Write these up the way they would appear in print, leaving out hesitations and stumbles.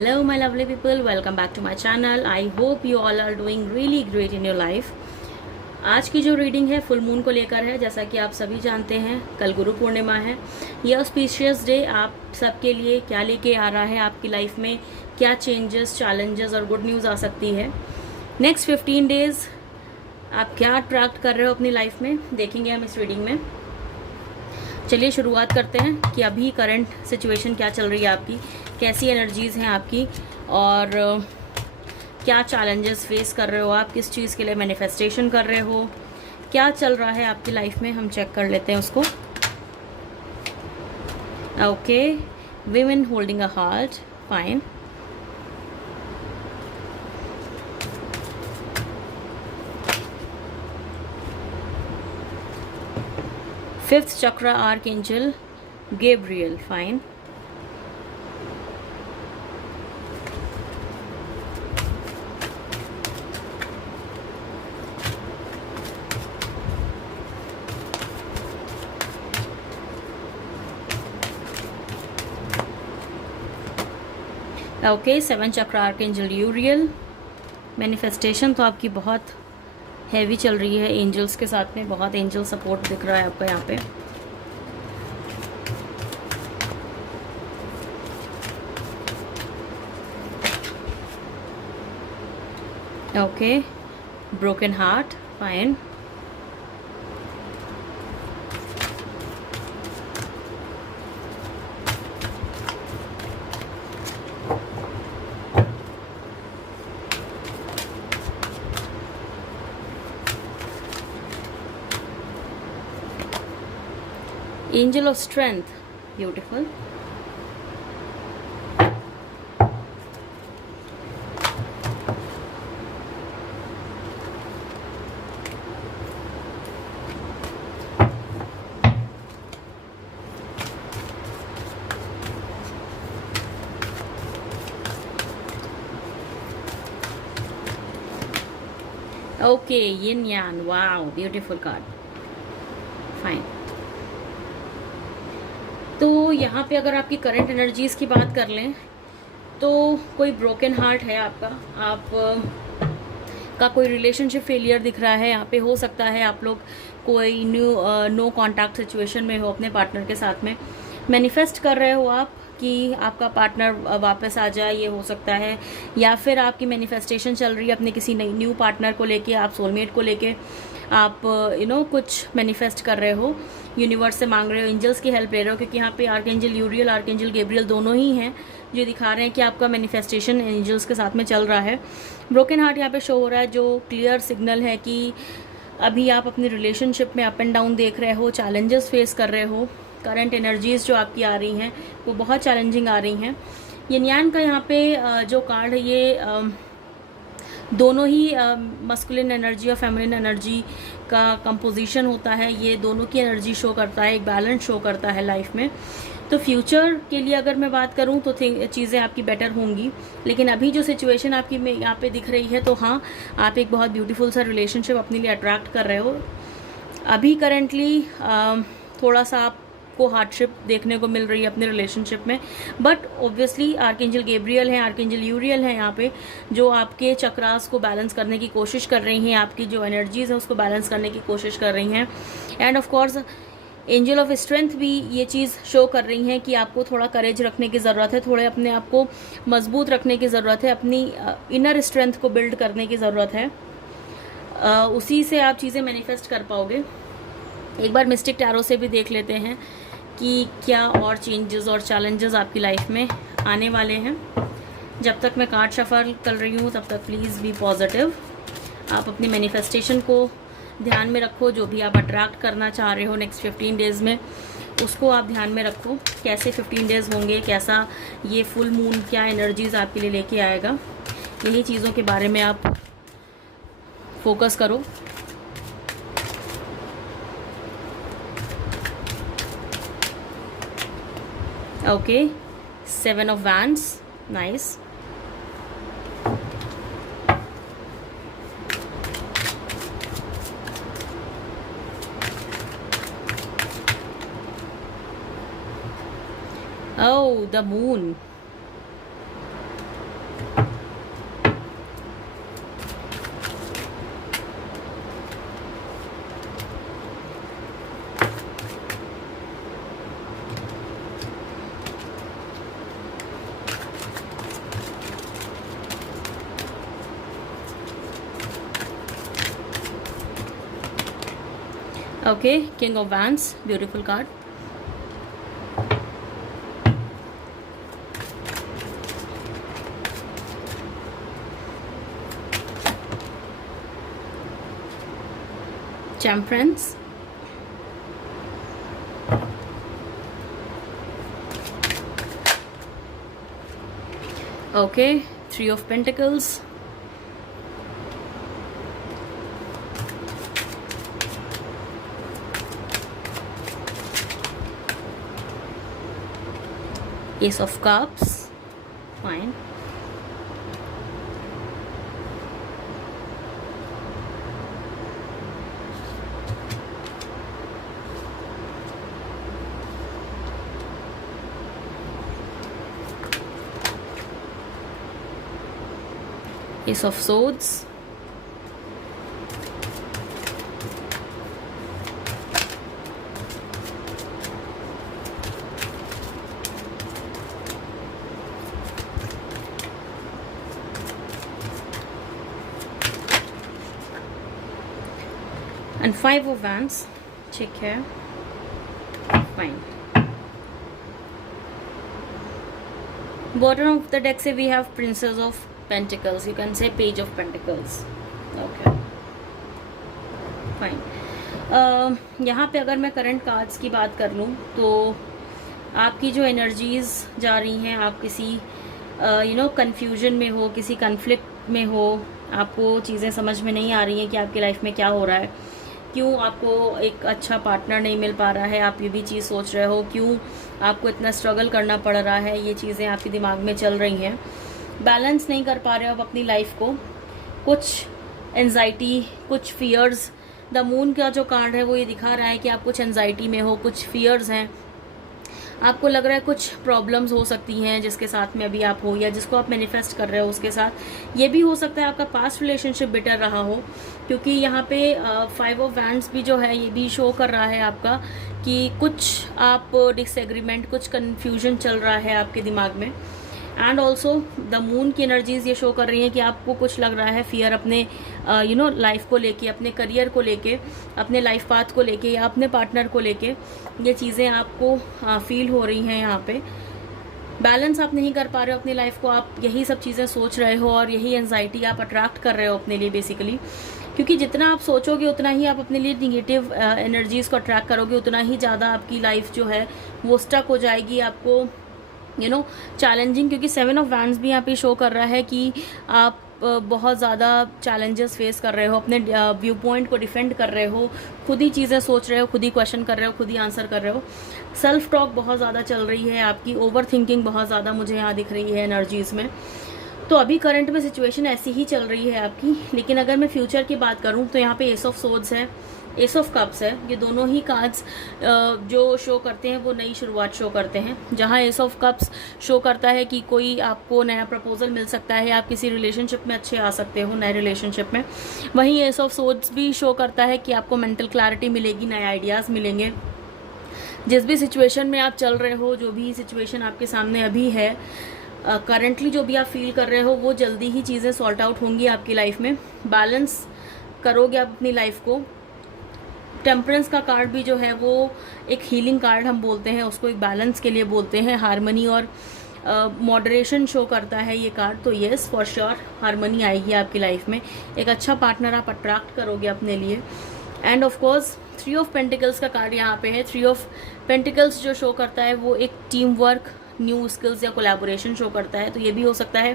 Hello my lovely people, welcome back to my channel. I hope you all are doing really great in your life. आज की जो reading है full moon को लेकर है। जैसा कि आप सभी जानते हैं कल गुरु पूर्णिमा है। यह ऑस्पिशियस डे आप सबके लिए क्या लेके आ रहा है, आपकी लाइफ में क्या चेंजेस, चैलेंजेस और गुड न्यूज़ आ सकती है। नेक्स्ट 15 डेज आप क्या अट्रैक्ट कर रहे हो अपनी लाइफ में, देखेंगे हम इस रीडिंग में। चलिए शुरुआत करते हैं कि अभी करंट सिचुएशन क्या चल रही है आपकी, कैसी एनर्जीज़ हैं आपकी और क्या चैलेंजेस फेस कर रहे हो आप, किस चीज़ के लिए मैनिफेस्टेशन कर रहे हो, क्या चल रहा है आपकी लाइफ में, हम चेक कर लेते हैं उसको। Okay, women holding a heart, fine. Fifth चक्र archangel Gabriel, fine. Okay, seven चक्र आर्कएंजल यूरियल। मैनिफेस्टेशन तो आपकी बहुत हैवी चल रही है, एंजल्स के साथ में बहुत एंजल सपोर्ट दिख रहा है आपका यहाँ पे। Okay, broken heart, fine. Angel of Strength, beautiful. Okay, Yin Yang, wow, beautiful card, fine. तो यहाँ पे अगर आपकी करंट एनर्जीज़ की बात कर लें तो कोई ब्रोकन हार्ट है आपका, आप का कोई रिलेशनशिप फेलियर दिख रहा है यहाँ पे। हो सकता है आप लोग कोई नो कांटेक्ट सिचुएशन में हो अपने पार्टनर के साथ में। मैनिफेस्ट कर रहे हो आप कि आपका पार्टनर वापस आ जाए, ये हो सकता है। या फिर आपकी मैनिफेस्टेशन चल रही है अपने किसी न्यू पार्टनर को लेके, आप सोलमेट को लेके आप कुछ मैनिफेस्ट कर रहे हो, यूनिवर्स से मांग रहे हो, एंजल्स की हेल्प ले रहे हो, क्योंकि यहाँ पे आर्कएंजल यूरियल, आर्कएंजल गैब्रियल दोनों ही हैं जो दिखा रहे हैं कि आपका मैनिफेस्टेशन एंजल्स के साथ में चल रहा है। ब्रोकन हार्ट यहाँ पे शो हो रहा है, जो क्लियर सिग्नल है कि अभी आप अपनी रिलेशनशिप में अप एंड डाउन देख रहे हो, चैलेंजेस फेस कर रहे हो। करंट एनर्जीज़ जो आपकी आ रही हैं वो बहुत चैलेंजिंग आ रही हैं। यिन यांग का यहाँ पे जो कार्ड है ये दोनों ही मस्कुलिन एनर्जी और फेमिनिन एनर्जी का कंपोजिशन होता है। ये दोनों की एनर्जी शो करता है, एक बैलेंस शो करता है लाइफ में। तो फ्यूचर के लिए अगर मैं बात करूं तो चीज़ें आपकी बेटर होंगी, लेकिन अभी जो सिचुएशन आपकी में यहाँ पे दिख रही है तो हाँ, आप एक बहुत ब्यूटीफुल सा रिलेशनशिप अपने लिए अट्रैक्ट कर रहे हो। अभी करेंटली थोड़ा सा आपको हार्डशिप देखने को मिल रही है अपने रिलेशनशिप में, बट ऑब्वियसली आर्कएंजल गैब्रियल हैं, आर्कएंजल यूरियल हैं यहाँ पे, जो आपके चक्रास को बैलेंस करने की कोशिश कर रही हैं, आपकी जो एनर्जीज़ हैं उसको बैलेंस करने की कोशिश कर रही हैं। End of course angel of strength भी ये चीज़ शो कर रही हैं कि आपको थोड़ा करेज रखने की ज़रूरत है, थोड़े अपने आप को मजबूत रखने की ज़रूरत है, अपनी इनर स्ट्रेंथ को बिल्ड करने की ज़रूरत है। उसी से आप चीज़ें मैनिफेस्ट कर पाओगे। एक बार मिस्टिक टैरो से भी देख लेते हैं कि क्या और चेंजेस और चैलेंजेस आपकी लाइफ में आने वाले हैं। जब तक मैं कार्ड शफल कर रही हूँ तब तक प्लीज़ बी पॉजिटिव। आप अपनी मैनिफेस्टेशन को ध्यान में रखो, जो भी आप अट्रैक्ट करना चाह रहे हो नेक्स्ट 15 डेज़ में उसको आप ध्यान में रखो। कैसे 15 डेज़ होंगे, कैसा ये फुल मून क्या एनर्जीज़ आपके लिए लेके आएगा, यही चीज़ों के बारे में आप फोकस करो। Okay, 7 of Wands, nice. Oh, the moon. Okay, king of wands, beautiful card. Temperance. Okay, Three of Pentacles. Ace of Cups. Fine. Ace of Swords. And Five of Wands. Check here. Fine. Bottom of the deck say we have Princess of Pentacles. You can say Page of Pentacles. Okay. Fine. यहाँ पे अगर मैं current cards की बात कर लूँ तो आपकी जो एनर्जीज जा रही हैं, आप किसी कन्फ्यूजन में हो, किसी कन्फ्लिक्ट में हो, आपको चीज़ें समझ में नहीं आ रही हैं कि आपकी लाइफ में क्या हो रहा है, क्यों आपको एक अच्छा पार्टनर नहीं मिल पा रहा है, आप ये भी चीज़ सोच रहे हो, क्यों आपको इतना स्ट्रगल करना पड़ रहा है, ये चीज़ें आपके दिमाग में चल रही हैं. बैलेंस नहीं कर पा रहे हो आप अपनी लाइफ को, कुछ एंजाइटी, कुछ फियर्स. द मून का जो कार्ड है वो ये दिखा रहा है कि आप कुछ एंजाइटी में हो, कुछ फियर्स हैं, आपको लग रहा है कुछ प्रॉब्लम्स हो सकती हैं जिसके साथ में अभी आप हो, या जिसको आप मैनिफेस्ट कर रहे हो उसके साथ. ये भी हो सकता है आपका पास्ट रिलेशनशिप बिटर रहा हो, क्योंकि यहाँ पे 5 ऑफ वैंड्स भी जो है ये भी शो कर रहा है आपका कि कुछ आप डिसएग्रीमेंट, कुछ कन्फ्यूजन चल रहा है आपके दिमाग में. एंड ऑल्सो द मून की एनर्जीज ये शो कर रही हैं कि आपको कुछ लग रहा है फियर अपने लाइफ को लेके, अपने करियर को लेके, अपने लाइफ पाथ को लेके, या अपने पार्टनर को लेके. ये चीज़ें आपको फील हो रही हैं. यहाँ पे बैलेंस आप नहीं कर पा रहे हो अपनी लाइफ को, आप यही सब चीज़ें सोच रहे हो और यही एंजाइटी आप अट्रैक्ट कर रहे हो अपने लिए बेसिकली, क्योंकि जितना आप सोचोगे उतना ही आप अपने लिए निगेटिव एनर्जीज़ को अट्रैक्ट करोगे, उतना ही ज़्यादा आपकी लाइफ जो है वो स्टक हो जाएगी, आपको चैलेंजिंग. क्योंकि 7 ऑफ वैंड्स भी यहाँ पे शो कर रहा है कि आप बहुत ज़्यादा चैलेंजेस फेस कर रहे हो, अपने व्यू पॉइंट को डिफेंड कर रहे हो, खुद ही चीज़ें सोच रहे हो, खुद ही क्वेश्चन कर रहे हो, खुद ही आंसर कर रहे हो. सेल्फ टॉक बहुत ज़्यादा चल रही है आपकी, ओवर थिंकिंग बहुत ज़्यादा मुझे यहाँ दिख रही है एनर्जीज़ में. तो अभी करंट में सिचुएशन ऐसी ही चल रही है आपकी. लेकिन अगर मैं फ्यूचर की बात करूँ तो यहाँ पे एस ऑफ सोर्ड्स है, एस ऑफ कप्स है. ये दोनों ही कार्ड्स जो शो करते हैं वो नई शुरुआत शो करते हैं. जहाँ एस ऑफ कप्स शो करता है कि कोई आपको नया प्रपोजल मिल सकता है, आप किसी रिलेशनशिप में अच्छे आ सकते हो, नए रिलेशनशिप में. वहीं एस ऑफ सोर्ड्स भी शो करता है कि आपको मेंटल क्लैरिटी मिलेगी, नए आइडियाज़ मिलेंगे. जिस भी सिचुएशन में आप चल रहे हो, जो भी सिचुएशन आपके सामने अभी है, करंटली जो भी आप फील कर रहे हो, वो जल्दी ही चीज़ें सॉर्ट आउट होंगी आपकी लाइफ में. बैलेंस करोगे आप अपनी लाइफ को. टेम्परेंस का कार्ड भी जो है वो एक हीलिंग कार्ड हम बोलते हैं उसको, एक बैलेंस के लिए बोलते हैं. हारमनी और मॉडरेशन शो करता है ये कार्ड. तो येस, फॉर श्योर हारमनी आएगी आपकी लाइफ में, एक अच्छा पार्टनर आप अट्रैक्ट करोगे अपने लिए. End of course 3 of pentacles का कार्ड यहाँ पे है. 3 ऑफ पेंटिकल्स जो शो करता है वो एक टीम वर्क, न्यू स्किल्स या कोलैबोरेशन शो करता है. तो ये भी हो सकता है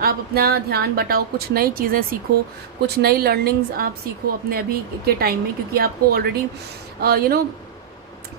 आप अपना ध्यान बटाओ, कुछ नई चीज़ें सीखो, कुछ नई लर्निंग्स आप सीखो अपने अभी के टाइम में, क्योंकि आपको ऑलरेडी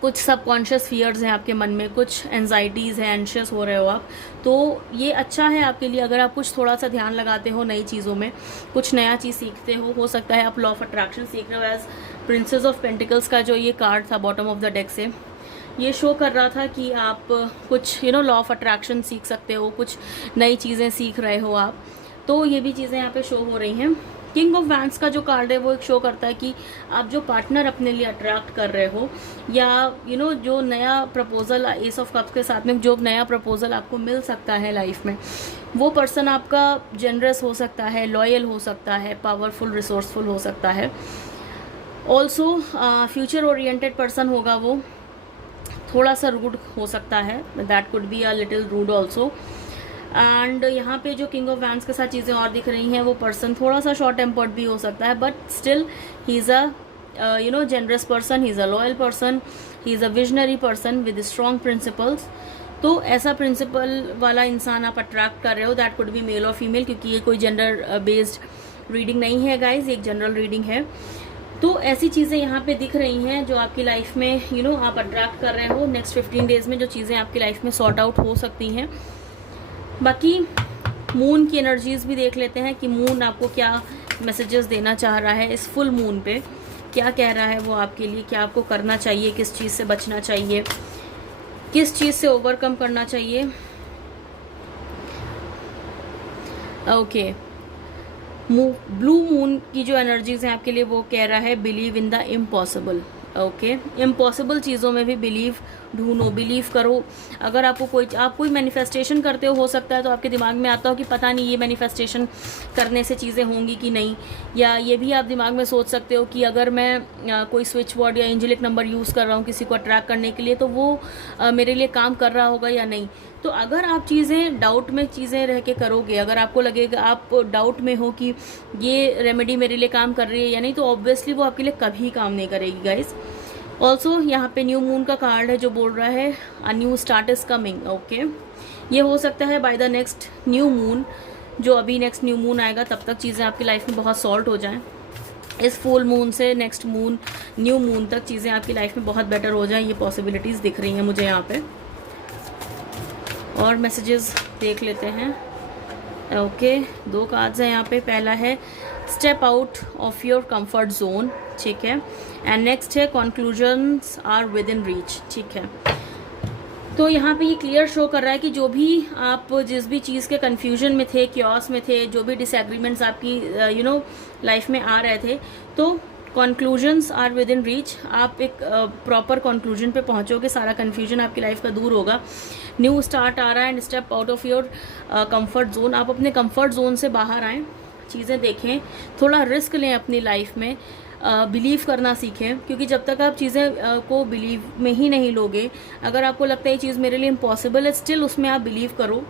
कुछ सबकॉन्शियस फियर्स हैं आपके मन में, कुछ एंजाइटीज़ हैं, एंशियस हो रहे हो आप. तो ये अच्छा है आपके लिए अगर आप कुछ थोड़ा सा ध्यान लगाते हो नई चीज़ों में, कुछ नया चीज़ सीखते हो सकता है आप लॉ ऑफ अट्रैक्शन सीख रहे हो. एज प्रिंसेस ऑफ पेंटिकल्स का जो ये कार्ड था बॉटम ऑफ द डेक से, ये शो कर रहा था कि आप कुछ लॉ ऑफ अट्रैक्शन सीख सकते हो, कुछ नई चीज़ें सीख रहे हो आप. तो ये भी चीज़ें यहाँ पे शो हो रही हैं. किंग ऑफ वैंड्स का जो कार्ड है वो एक शो करता है कि आप जो पार्टनर अपने लिए अट्रैक्ट कर रहे हो, या जो नया प्रपोजल एस ऑफ कप्स के साथ में जो नया प्रपोजल आपको मिल सकता है लाइफ में, वो पर्सन आपका जनरस हो सकता है, लॉयल हो सकता है, पावरफुल, रिसोर्सफुल हो सकता है. ऑल्सो फ्यूचर ओरिएंटेड पर्सन होगा वो, थोड़ा सा रूड हो सकता है, that could be a little rude also. And यहाँ पे जो किंग ऑफ वैंड्स के साथ चीज़ें और दिख रही हैं, वो पर्सन थोड़ा सा शॉर्ट टेम्पर्ड भी हो सकता है, but still he is a generous person, he is a loyal person, he is a visionary person with strong principles. तो ऐसा प्रिंसिपल वाला इंसान आप अट्रैक्ट कर रहे हो, दैट कुड बी मेल और फीमेल, क्योंकि ये कोई जेंडर बेस्ड रीडिंग नहीं है गाइज, एक जनरल रीडिंग है। तो ऐसी चीज़ें यहाँ पे दिख रही हैं जो आपकी लाइफ में आप अट्रैक्ट कर रहे हो। नेक्स्ट 15 डेज में जो चीज़ें आपकी लाइफ में सॉर्ट आउट हो सकती हैं। बाकी मून की एनर्जीज भी देख लेते हैं कि मून आपको क्या मैसेजेस देना चाह रहा है इस फुल मून पे, क्या कह रहा है वो आपके लिए, क्या आपको करना चाहिए, किस चीज़ से बचना चाहिए, किस चीज़ से ओवरकम करना चाहिए। ओके, ब्लू मून की जो एनर्जीज हैं आपके लिए, वो कह रहा है believe in the impossible. Okay, impossible चीज़ों में भी बिलीव ढूंढो, बिलीव करो। अगर आपको आप कोई मैनिफेस्टेशन करते हो सकता है तो आपके दिमाग में आता हो कि पता नहीं ये मैनिफेस्टेशन करने से चीज़ें होंगी कि नहीं, या ये भी आप दिमाग में सोच सकते हो कि अगर मैं कोई स्विच वर्ड या एंजेलिक नंबर यूज़ कर रहा हूँ किसी को अट्रैक्ट करने के लिए, तो वो मेरे लिए काम कर रहा होगा या नहीं। तो अगर आप चीज़ें डाउट में चीज़ें रह के करोगे, अगर आपको लगेगा, आप डाउट में हो कि ये रेमेडी मेरे लिए काम कर रही है या नहीं, तो ऑब्वियसली वो आपके लिए कभी काम नहीं करेगी गाइस। ऑल्सो यहाँ पे न्यू मून का कार्ड है जो बोल रहा है a new start is coming. Okay, ये हो सकता है by the next new moon, जो अभी नेक्स्ट न्यू मून आएगा तब तक चीज़ें आपकी लाइफ में बहुत सॉल्ट हो जाएं। इस फुल मून से नेक्स्ट मून, न्यू मून तक चीज़ें आपकी लाइफ में बहुत बेटर हो जाएं, ये पॉसिबिलिटीज़ दिख रही हैं मुझे यहाँ पे। और मैसेजेस देख लेते हैं। ओके, 2 कार्ड्स हैं यहाँ पे। पहला है step out of your comfort zone, ठीक है, एंड नेक्स्ट है conclusions are within reach, ठीक है। तो यहाँ पे ये क्लियर शो कर रहा है कि जो भी आप जिस भी चीज़ के कंफ्यूजन में थे, क्योस में थे, जो भी डिसएग्रीमेंट्स आपकी लाइफ में आ रहे थे, तो conclusions are within reach. आप एक प्रॉपर कंक्लूजन पे पहुंचोगे, सारा कंफ्यूजन आपकी लाइफ का दूर होगा। न्यू स्टार्ट आ रहा है and step out of your comfort zone. आप अपने कंफर्ट जोन से बाहर आएँ, चीज़ें देखें, थोड़ा रिस्क लें अपनी लाइफ में, बिलीव करना सीखें, क्योंकि जब तक आप चीज़ें को बिलीव में ही नहीं लोगे, अगर आपको लगता है ये चीज़ मेरे लिए इम्पॉसिबल है, स्टिल उसमें आप बिलीव करो।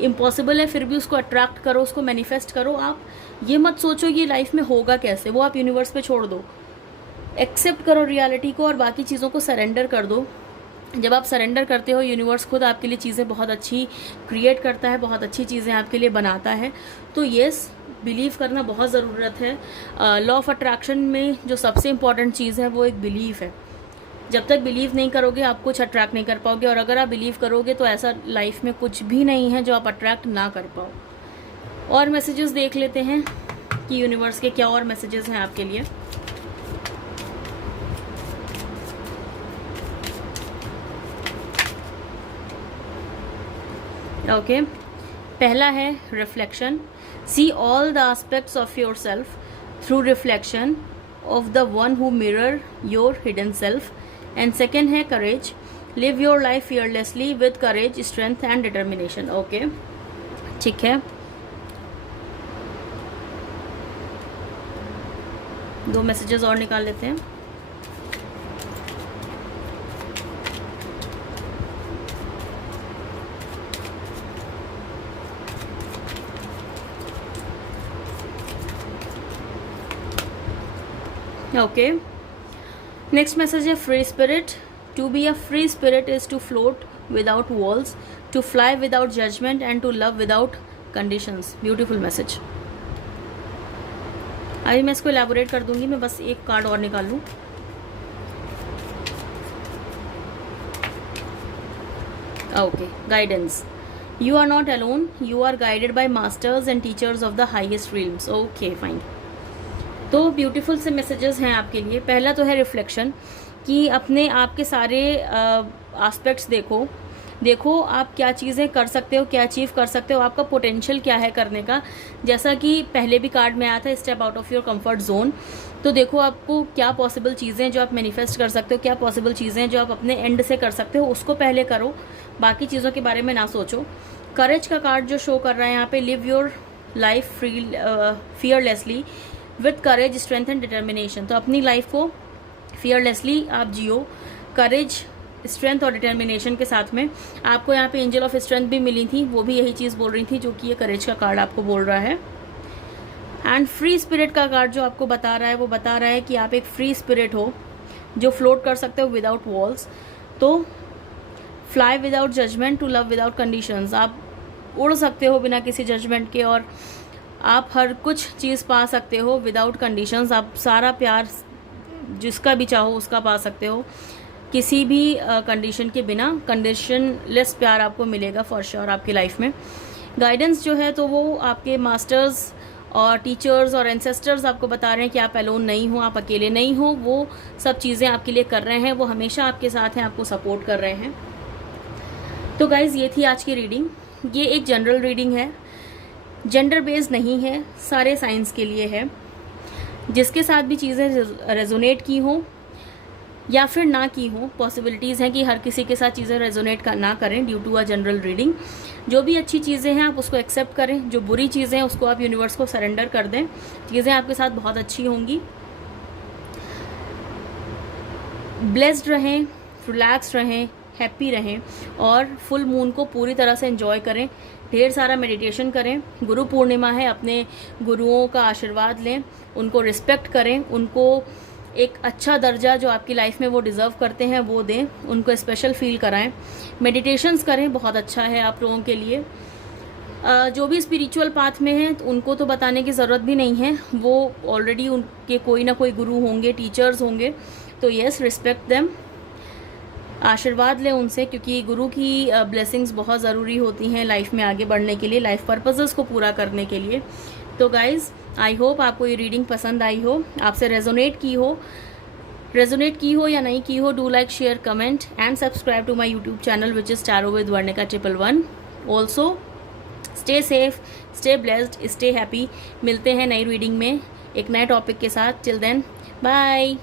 इम्पॉसिबल है फिर भी उसको अट्रैक्ट करो, उसको मैनिफेस्ट करो। आप ये मत सोचो ये लाइफ में होगा कैसे, वो आप यूनिवर्स पे छोड़ दो। एक्सेप्ट करो रियलिटी को और बाकी चीज़ों को सरेंडर कर दो। जब आप सरेंडर करते हो, यूनिवर्स खुद आपके लिए चीज़ें बहुत अच्छी क्रिएट करता है, बहुत अच्छी चीज़ें आपके लिए बनाता है। तो येस, बिलीव करना बहुत ज़रूरत है। लॉ ऑफ अट्रैक्शन में जो सबसे इम्पॉर्टेंट चीज़ है वो एक बिलीव है। जब तक बिलीव नहीं करोगे आप कुछ अट्रैक्ट नहीं कर पाओगे, और अगर आप बिलीव करोगे तो ऐसा लाइफ में कुछ भी नहीं है जो आप अट्रैक्ट ना कर पाओ। और मैसेजेस देख लेते हैं कि यूनिवर्स के क्या और मैसेजेस हैं आपके लिए। ओके, पहला है reflection. See all the aspects of your self through reflection of the one who mirror your hidden self. And second है courage. Live your life fearlessly with courage, strength and determination. Okay, ठीक है, 2 messages और निकाल लेते हैं। Okay, next message है free spirit. To be a free spirit is to float without walls, to fly without judgment and to love without conditions. Beautiful message. अभी मैं इसको एलैबोरेट कर दूंगी, मैं बस एक कार्ड और निकाल लूँ। Okay, guidance. You are not alone, you are guided by masters and teachers of the highest realms. Okay, fine. तो ब्यूटीफुल से मैसेजेस हैं आपके लिए। पहला तो है रिफ्लेक्शन, कि अपने आप के सारे एस्पेक्ट्स देखो आप क्या चीज़ें कर सकते हो, क्या अचीव कर सकते हो, आपका पोटेंशियल क्या है करने का। जैसा कि पहले भी कार्ड में आया था, step out of your comfort zone. तो देखो आपको क्या पॉसिबल चीज़ें जो आप मैनिफेस्ट कर सकते हो, क्या पॉसिबल चीज़ें जो आप अपने एंड से कर सकते हो, उसको पहले करो, बाकी चीज़ों के बारे में ना सोचो। करेज का कार्ड जो शो कर रहा है यहाँ पे, live your life fearlessly with courage, strength and determination. तो अपनी लाइफ को फियरलेसली आप जियो, करेज, स्ट्रेंथ और डिटर्मिनेशन के साथ में। आपको यहाँ पे एंजल ऑफ स्ट्रेंथ भी मिली थी, वो भी यही चीज़ बोल रही थी जो कि ये करेज का कार्ड आपको बोल रहा है। एंड फ्री स्पिरिट का कार्ड जो आपको बता रहा है वो बता रहा है कि आप एक फ्री स्पिरिट हो जो फ्लोट कर सकते हो विदाउट वॉल्स। तो fly without judgment to love without conditions, आप उड़ सकते हो बिना किसी जजमेंट के और आप हर कुछ चीज़ पा सकते हो विदाउट कंडीशंस। आप सारा प्यार जिसका भी चाहो उसका पा सकते हो किसी भी कंडीशन के बिना। कंडीशनलेस प्यार आपको मिलेगा फॉर श्योर आपकी लाइफ में। गाइडेंस जो है तो वो आपके मास्टर्स और टीचर्स और एंसेस्टर्स आपको बता रहे हैं कि आप अलोन नहीं हो, आप अकेले नहीं हो। वो सब चीज़ें आपके लिए कर रहे हैं, वो हमेशा आपके साथ हैं, आपको सपोर्ट कर रहे हैं। तो गाइज़ ये थी आज की रीडिंग। ये एक जनरल रीडिंग है, जेंडर बेस्ड नहीं है, सारे साइंस के लिए है। जिसके साथ भी चीज़ें रेजोनेट की हों या फिर ना की हों, पॉसिबिलिटीज़ हैं कि हर किसी के साथ चीज़ें रेजोनेट ना करें due to a general reading. जो भी अच्छी चीज़ें हैं आप उसको एक्सेप्ट करें, जो बुरी चीज़ें हैं उसको आप यूनिवर्स को सरेंडर कर दें। चीज़ें आपके साथ बहुत अच्छी होंगी। ब्लेस्ड रहें, रिलैक्स रहें, हैप्पी रहें और फुल मून को पूरी तरह से एंजॉय करें। ढेर सारा मेडिटेशन करें। गुरु पूर्णिमा है, अपने गुरुओं का आशीर्वाद लें, उनको रिस्पेक्ट करें, उनको एक अच्छा दर्जा जो आपकी लाइफ में वो डिज़र्व करते हैं वो दें, उनको स्पेशल फील कराएं। मेडिटेशंस करें, बहुत अच्छा है आप लोगों के लिए। जो भी स्पिरिचुअल पाथ में हैं तो उनको तो बताने की ज़रूरत भी नहीं है, वो ऑलरेडी उनके कोई ना कोई गुरु होंगे, टीचर्स होंगे। तो येस, रिस्पेक्ट देम, आशीर्वाद लें उनसे, क्योंकि गुरु की ब्लेसिंग्स बहुत ज़रूरी होती हैं लाइफ में आगे बढ़ने के लिए, लाइफ पर्पसेस को पूरा करने के लिए। तो गाइज़ आई होप आपको ये रीडिंग पसंद आई हो, आपसे रेजोनेट की हो या नहीं की हो। Do like, share, comment and subscribe to my YouTube channel which is tarot with Varnika 111। Also stay safe, stay blessed, stay happy. मिलते हैं नई रीडिंग में एक नए टॉपिक के साथ। Till then bye.